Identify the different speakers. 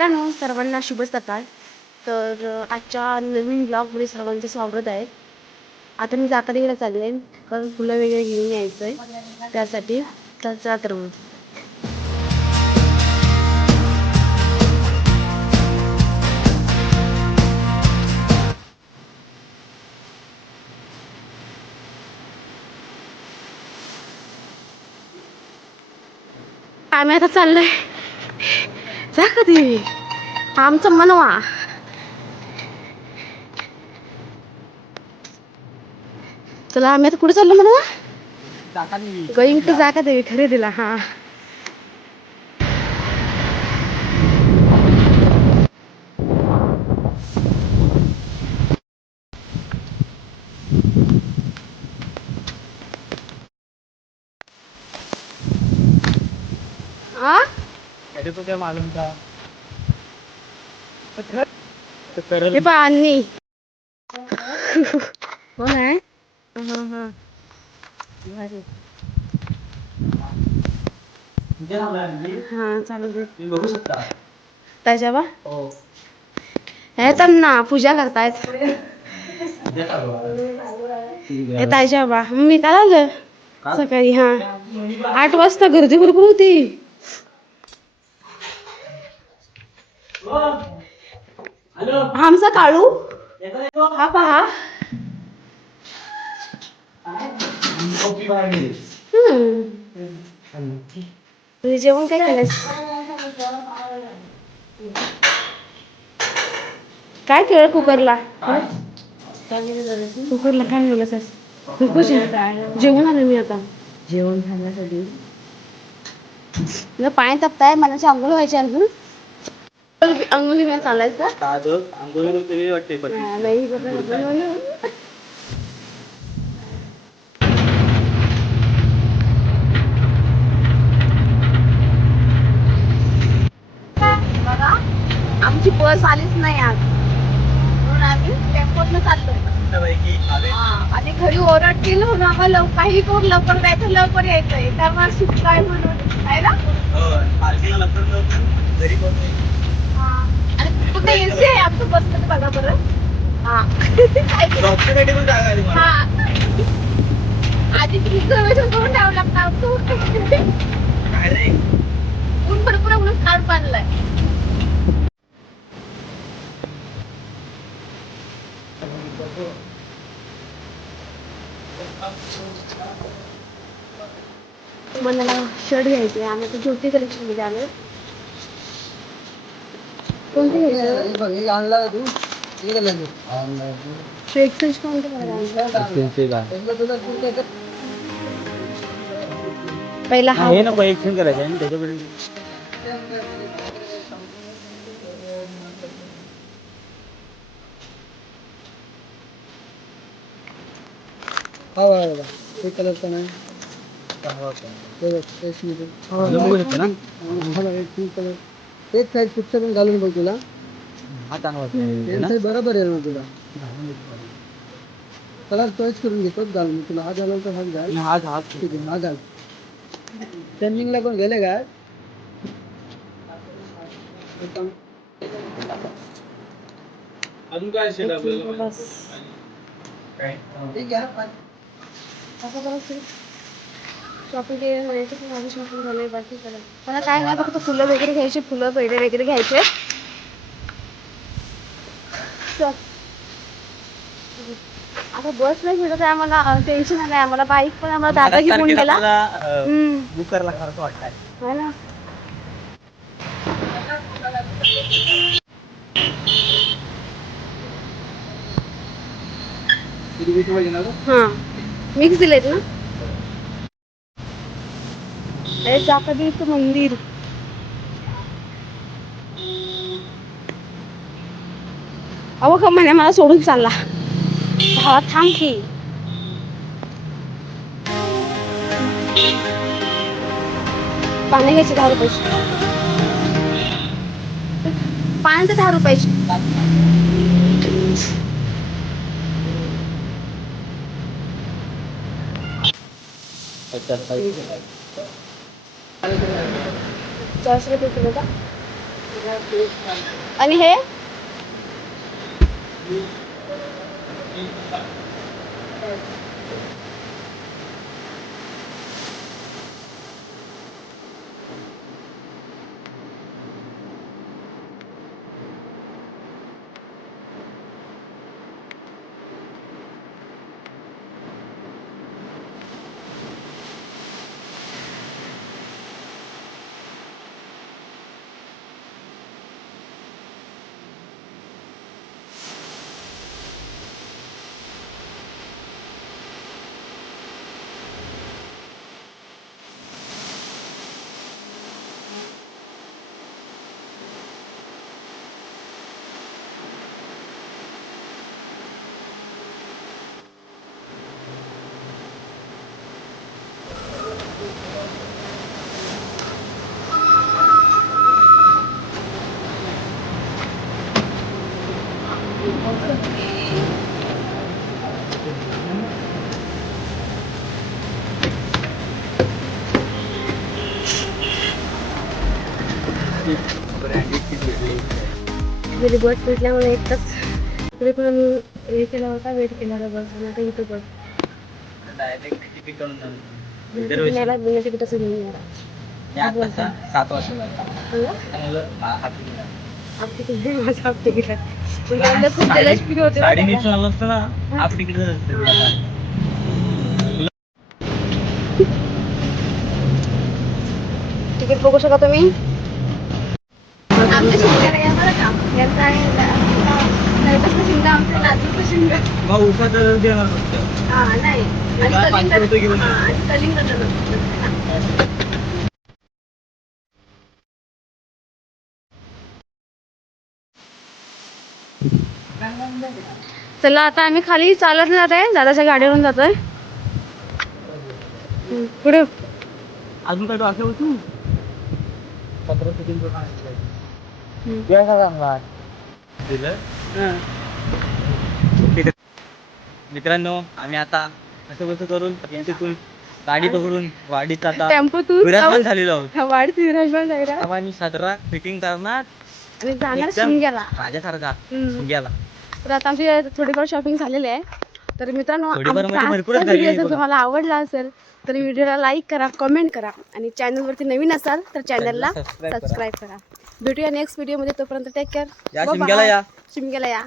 Speaker 1: मित्रांनो सर्वांना शुभ सकाळ. तर आजच्या नवीन ब्लॉगमध्ये सर्वांचे स्वागत आहे. आता मी जाताना चालले कारण फुलं वगैरे घेऊन यायचं आहे. त्यासाठी तर चला तर मग. आम्ही आता चाललोय. जा कधी आमचं मनवा. चला आम्ही आता कुठे चाललो मनवा? गोईंग टू जाका देवी खरेदीला हा. आ?
Speaker 2: तो मालूम था.
Speaker 1: हे पहा अन्नी. कोण आहे? हा, चालू दे
Speaker 2: बघू शकता
Speaker 1: त्याच्या बा.
Speaker 2: हे
Speaker 1: तर ना पूजा करतायत. हे तायच्या बा. मी काय आलं. सकाळी हा. आठ वाजता गर्दी भरपूर होती. हा आमचा काळू. हा पहा. तुझे जेवण काय केलंस? काय केलं कुकरला? कुकरला काय खूपच जेवण आलं मी आता.
Speaker 2: जेवण खाण्यासाठी
Speaker 1: पाणी तापताय मला आंघोळ व्हायची अजून. अंघोळी मी चालायचं
Speaker 2: तुम्ही वाटते
Speaker 1: नाही आमची बस आलीच नाही आज. म्हणून आम्ही टेम्पोतनं चाललो आणि घरी ओरडतील म्हणून आम्हाला लव- काही करून लवकर जायचं लवकर यायचंय त्यामुळे सुट्टी काय म्हणून आहे ना?
Speaker 2: घरी
Speaker 1: कुठे एसी आहे बघा बरं. हा.
Speaker 2: डॉक्टरसाठी पण जागा आहे तुम्हाला
Speaker 1: हा. आधी रिझर्वेशन करून ठेवावं लागतं आमचं.
Speaker 2: काय रे?
Speaker 1: ऊन भरपूर आहे म्हणून कार्ड बांधलाय मला शर्ट घ्यायचे आम्ही आता ज्योती कलेक्शनमध्ये आलो कोणते
Speaker 2: आणला तू.
Speaker 1: एक्सचेंज कोणते पहिला हा
Speaker 2: हे. नको एक्सचेंज करायचं आहे ना त्याच्याकडे
Speaker 3: हे कलर पण आहे. हे बघ, तेच मध्ये.
Speaker 2: बघू शकतो ना
Speaker 3: हा बघ, एक pink color. तेच साईज पिक्चर पण घालून बघ तुला.
Speaker 2: हा चांगला वाटतो
Speaker 3: तेच size बरोबर आहे ना तुला. कलर चॉईस करून घेतो घालून. मी तुला हा घालून तर हा घाल.
Speaker 2: हा हा
Speaker 3: ठीक आहे हा घाल. ट्रेनिंगला कोण गेले का?
Speaker 2: अजून काय
Speaker 1: बस.
Speaker 3: ठीक आहे हा,
Speaker 1: असं करत तरी शॉपिंग केली म्हणायचं की माझी शॉपिंग झाली बाकी करा. मला काय नाही फक्त फुलं वगैरे घ्यायची फुलं पेढे वगैरे घ्यायचे. आता बस नाही भेटत आहे आम्हाला टेन्शन आलंय आम्हाला. बाईक पण आम्हाला दादा घेऊन गेला. हम्म.
Speaker 2: बुक करायला
Speaker 1: है ना. हा. मिक्स दिलेत ना? हे जाकाबीचं मंदिर. अहो का म्हणे मला सोडून चालला. भावा थांब की. पाणी घ्यायचे दहा रुपयाचे पाण्याचे दहा रुपयाचे चारशे रुपये किलो का? आणि हे? घरी बस भेटल्यामुळे एक तास तरी पण हे केला होता वेट केला होता बस आणि आता इथं बस
Speaker 2: तिकीट.
Speaker 1: पुण्याला बिना तिकीटाचं घेऊन येणार.
Speaker 2: सात वाजता हात तिकीट.
Speaker 1: हाफ तिकीट माझं तिकीट पण त्याला खूप जलस पिक होते
Speaker 2: साडी नीटून आलं असतं ना तिकीट
Speaker 1: तिकीट बघू शकता तुम्ही? आमच्या शिंगाला या बरं का यांचा आहे नैवेद्य शिंगा आमचा लातूरचा शिंगा
Speaker 2: मग उपास देणार फक्त
Speaker 1: हा नाही आणि
Speaker 2: काय पाचशे
Speaker 1: कलिंगड-
Speaker 2: रुपये घेऊन
Speaker 1: हा,
Speaker 2: ये.
Speaker 1: आणि कलिंगड नसतं. चला आता आम्ही खाली चालत जात आहे दादाच्या गाडीवरून जातोय पुढे
Speaker 2: अजून काय असं होतो पंधरा सेकंड
Speaker 1: हम्म.
Speaker 2: दिलं? मित्रांनो आम्ही आता असं कसं करून तिथून गाडी पकडून वाडीत आता
Speaker 1: टेम्पोतून
Speaker 2: विराजमान झालेलो आहोत.
Speaker 1: वाढ विराजमान जायला.
Speaker 2: आम्ही सदरा फिटिंग करणार.
Speaker 1: आणि जाणार
Speaker 2: एकदम
Speaker 1: शिमग्याला.
Speaker 2: माझ्यासारखा
Speaker 1: हम्म.
Speaker 2: शिंग्याला
Speaker 1: तर आता आमची थोडीफार शॉपिंग झालेली आहे. तर मित्रांनो
Speaker 2: थोडीफार
Speaker 1: आमचा
Speaker 2: म्हणजे भरपूरच
Speaker 1: आजचा
Speaker 2: झाली
Speaker 1: व्हिडिओ
Speaker 2: आहे
Speaker 1: जर
Speaker 2: बघा.
Speaker 1: तुम्हाला आवडला असेल तर व्हिडिओला लाईक करा कमेंट करा आणि चॅनलवरती नवीन असाल तर चॅनलला
Speaker 2: सबस्क्राईब करा.
Speaker 1: सबस्क्राईब करा. भेटूया नेक्स्ट व्हिडिओमध्ये तोपर्यंत टेक केअर
Speaker 2: शिमग्याला या.
Speaker 1: शिमग्याला या.